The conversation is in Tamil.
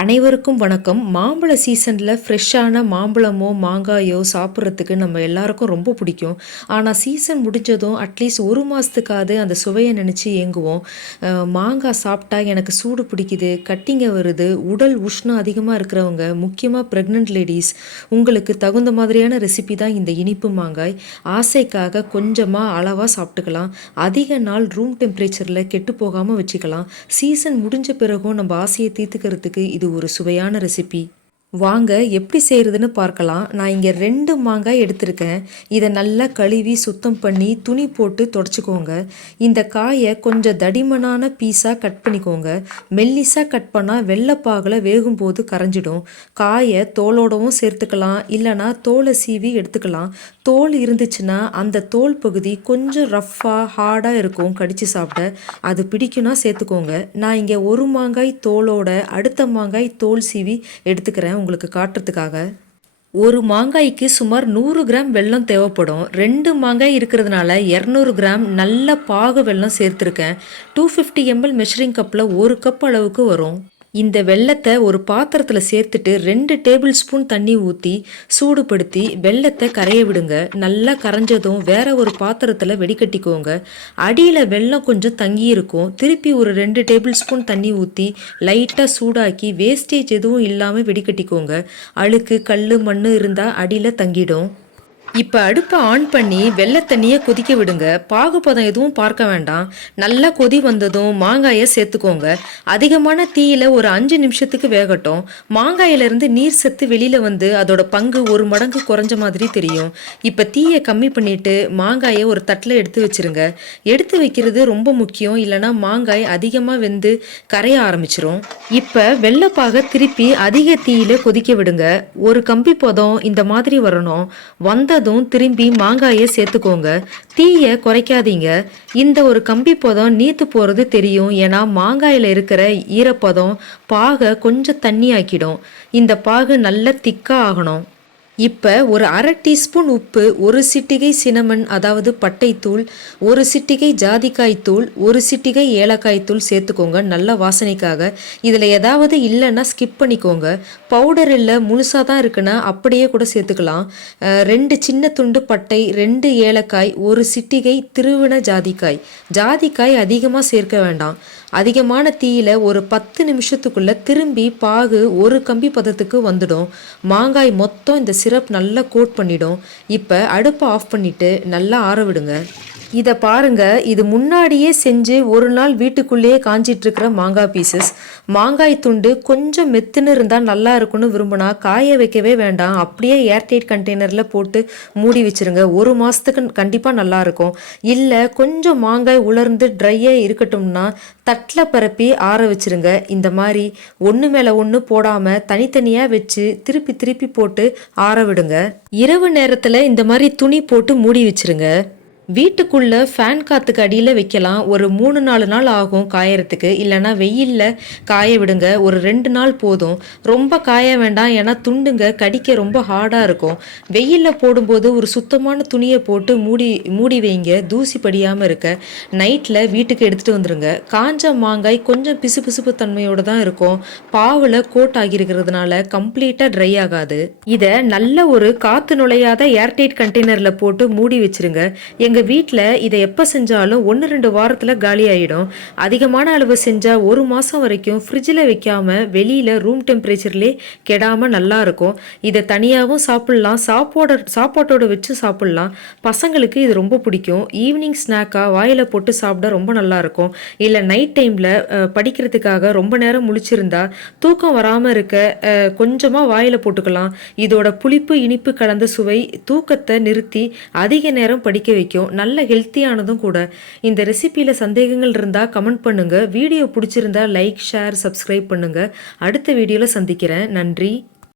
அனைவருக்கும் வணக்கம். மாம்பழ சீசனில் ஃப்ரெஷ்ஷான மாம்பழமோ மாங்காயோ சாப்பிட்றதுக்கு நம்ம எல்லாருக்கும் ரொம்ப பிடிக்கும். ஆனால் சீசன் முடிஞ்சதும் அட்லீஸ்ட் ஒரு மாதத்துக்காவது அந்த சுவையை நினச்சி ஏங்குவோம். மாங்காய் சாப்பிட்டா எனக்கு சூடு பிடிக்குது, கட்டிங்க வருது, உடல் உஷ்ணம் அதிகமாக இருக்கிறவங்க, முக்கியமாக ப்ரெக்னென்ட் லேடிஸ், உங்களுக்கு தகுந்த மாதிரியான ரெசிபி தான் இந்த இனிப்பு மாங்காய். ஆசைக்காக கொஞ்சமாக அளவாக சாப்பிட்டுக்கலாம். அதிக நாள் ரூம் டெம்பரேச்சரில் கெட்டு போகாமல் வச்சுக்கலாம். சீசன் முடிஞ்ச பிறகும் நம்ம ஆசையை தீர்த்துக்கிறதுக்கு இது ஒரு சுவையான ரெசிபி. வாங்க எப்படி செய்கிறதுன்னு பார்க்கலாம். நான் இங்கே 2 மாங்காய் எடுத்திருக்கேன். இதை நல்லா கழுவி சுத்தம் பண்ணி துணி போட்டு தொடச்சிக்கோங்க. இந்த காயை கொஞ்சம் தடிமனான பீஸாக கட் பண்ணிக்கோங்க. மெல்லிஸாக கட் பண்ணால் வெள்ளைப்பாகில் வேகும்போது கரைஞ்சிடும். காயை தோலோடவும் சேர்த்துக்கலாம், இல்லைனா தோலை சீவி எடுத்துக்கலாம். தோல் இருந்துச்சுன்னா அந்த தோல் பகுதி கொஞ்சம் ரஃப்பாக ஹார்டாக இருக்கும், கடித்து சாப்பிட. அது பிடிக்குன்னா சேர்த்துக்கோங்க. நான் இங்கே ஒரு மாங்காய் தோலோட அடுத்த மாங்காய் தோல் சீவி எடுத்துக்கிறேன் உங்களுக்கு காட்டுறதுக்காக. ஒரு மாங்காய்க்கு சுமார் 100 கிராம் வெல்லம் தேவைப்படும். 2 மாங்காய் இருக்கிறதுனால 200 கிராம் நல்ல பாகு வெல்லம் சேர்த்துருக்கேன். 250 ml மெஷரிங் கப்பில் 1 கப் அளவுக்கு வரும். இந்த வெல்லத்தை ஒரு பாத்திரத்தில் சேர்த்துட்டு 2 டேபிள் ஸ்பூன் தண்ணி ஊற்றி சூடுபடுத்தி வெல்லத்தை கரைய விடுங்க. நல்லா கரைஞ்சதும் வேற ஒரு பாத்திரத்தில் வெடிக்கட்டிக்கோங்க. அடியில் வெல்லம் கொஞ்சம் தங்கி இருக்கும். திருப்பி ஒரு 2 டேபிள் ஸ்பூன் தண்ணி ஊற்றி லைட்டாக சூடாக்கி வேஸ்டேஜ் எதுவும் இல்லாமல் வெடிக்கட்டிக்கோங்க. அழுக்கு கல் மண் இருந்தால் அடியில் தங்கிடும். இப்போ அடுப்பை ஆன் பண்ணி வெள்ளை தண்ணியை கொதிக்க விடுங்க. பாகுபதம் எதுவும் பார்க்க வேண்டாம். நல்லா கொதி வந்ததும் மாங்காயை சேர்த்துக்கோங்க. அதிகமான தீயில ஒரு 5 நிமிஷத்துக்கு வேகட்டும். மாங்காயிலிருந்து நீர் சத்து வெளியில வந்து அதோட பங்கு 1 மடங்கு குறைஞ்ச மாதிரி தெரியும். இப்போ தீயை கம்மி பண்ணிட்டு மாங்காயை ஒரு தட்டில் எடுத்து வச்சிருங்க. எடுத்து வைக்கிறது ரொம்ப முக்கியம், இல்லைன்னா மாங்காய் அதிகமாக வெந்து கரைய ஆரம்பிச்சிரும். இப்போ வெள்ளைப்பாக திருப்பி அதிக தீயில கொதிக்க விடுங்க. ஒரு கம்பி பதம் இந்த மாதிரி வரணும். வந்ததும் திரும்பி மாங்காயை சேர்த்துக்கோங்க. தீயை குறைக்காதீங்க. இந்த ஒரு கம்பி பதம் நீத்து போறது தெரியும். ஏன்னா மாங்காயில இருக்கிற ஈரப்பதம் பாகை கொஞ்சம் தண்ணி ஆக்கிடும். இந்த பாகு நல்ல திக்கா ஆகணும். இப்போ ஒரு 1/2 டீஸ்பூன் உப்பு, 1 சிட்டிகை சினமன் அதாவது பட்டைத்தூள், 1 சிட்டிகை ஜாதிக்காய் தூள், 1 சிட்டிகை ஏலக்காய் தூள் சேர்த்துக்கோங்க நல்ல வாசனைக்காக. இதில் ஏதாவது இல்லைன்னா ஸ்கிப் பண்ணிக்கோங்க. பவுடர் இல்லை முழுசாக தான் இருக்குன்னா அப்படியே கூட சேர்த்துக்கலாம். 2 சின்ன துண்டு பட்டை, 2 ஏலக்காய், 1 சிட்டிகை திருவின ஜாதிக்காய். ஜாதிக்காய் அதிகமாக சேர்க்க வேண்டாம். அதிகமான தீயில ஒரு 10 நிமிஷத்துக்குள்ள திரும்பி பாகு ஒரு கம்பி பதத்துக்கு வந்துடும். மாங்காய் மொத்தம் இந்த சிரப் நல்லா கோட் பண்ணிடும். இப்போ அடுப்பை ஆஃப் பண்ணிட்டு நல்லா ஆற விடுங்க. இதை பாருங்க, இது முன்னாடியே செஞ்சு ஒரு நாள் வீட்டுக்குள்ளேயே காஞ்சிட்டு இருக்கிற மாங்காய் பீசஸ். மாங்காய் துண்டு கொஞ்சம் மெத்துன்னு இருந்தால் நல்லா இருக்கும்னு விரும்பினா காய வைக்கவே வேண்டாம், அப்படியே ஏர்டைட் கண்டெய்னரில் போட்டு மூடி வச்சிருங்க. 1 மாதத்துக்கு கண்டிப்பாக நல்லா இருக்கும். இல்லை கொஞ்சம் மாங்காய் உலர்ந்து ட்ரையாக இருக்கட்டும்னா தட்டில் பரப்பி ஆற வச்சிருங்க. இந்த மாதிரி ஒன்று மேலே ஒன்று போடாமல் தனித்தனியாக வச்சு திருப்பி திருப்பி போட்டு ஆற விடுங்க. இரவு நேரத்தில் இந்த மாதிரி துணி போட்டு மூடி வச்சிருங்க. வீட்டுக்குள்ள ஃபேன் காத்துக்கு அடியில் வைக்கலாம். ஒரு 3-4 நாள் ஆகும் காயறதுக்கு. இல்லைன்னா வெயிலில் காய விடுங்க. ஒரு 2 நாள் போதும். ரொம்ப காய வேண்டாம், ஏன்னா துண்டுங்க கடிக்க ரொம்ப ஹார்டாக இருக்கும். வெயிலில் போடும்போது ஒரு சுத்தமான துணியை போட்டு மூடி வைங்க, தூசி படியாமல் இருக்க. நைட்டில் வீட்டுக்கு எடுத்துகிட்டு வந்துடுங்க. காஞ்ச மாங்காய் கொஞ்சம் பிசுபிசுப்பு தன்மையோடு தான் இருக்கும். பாவில் கோட் ஆகியிருக்கிறதுனால கம்ப்ளீட்டாக ட்ரை ஆகாது. இதை நல்ல ஒரு காற்று நுழையாத ஏர்டைட் கண்டெய்னரில் போட்டு மூடி வச்சிருங்க. எங்கள் வீட்டில் இதை எப்போ செஞ்சாலும் 1-2 வாரத்தில் காலி ஆகிடும். அதிகமான அளவு செஞ்சால் 1 மாதம் வரைக்கும் ஃப்ரிட்ஜில் வைக்காமல் வெளியில் ரூம் டெம்பரேச்சர்லேயே கெடாமல் நல்லா இருக்கும். இதை தனியாகவும் சாப்பிட்லாம், சாப்பாட்டோடு வச்சு சாப்பிட்லாம். பசங்களுக்கு இது ரொம்ப பிடிக்கும். ஈவினிங் ஸ்நாக்காக வாயில் போட்டு சாப்பிட ரொம்ப நல்லாயிருக்கும். இல்லை நைட் டைமில் படிக்கிறதுக்காக ரொம்ப நேரம் முழிச்சிருந்தா தூக்கம் வராமல் இருக்க கொஞ்சமாக வாயில் போட்டுக்கலாம். இதோட புளிப்பு இனிப்பு கலந்த சுவை தூக்கத்தை நிறுத்தி அதிக நேரம் படிக்க வைக்கும். நல்ல ஹெல்த்தியானதும் கூட. இந்த ரெசிபியில் சந்தேகங்கள் இருந்தால் கமெண்ட் பண்ணுங்க. வீடியோ பிடிச்சிருந்தா லைக், ஷேர், சப்ஸ்கிரைப் பண்ணுங்க. அடுத்த வீடியோவில் சந்திக்கிறேன். நன்றி.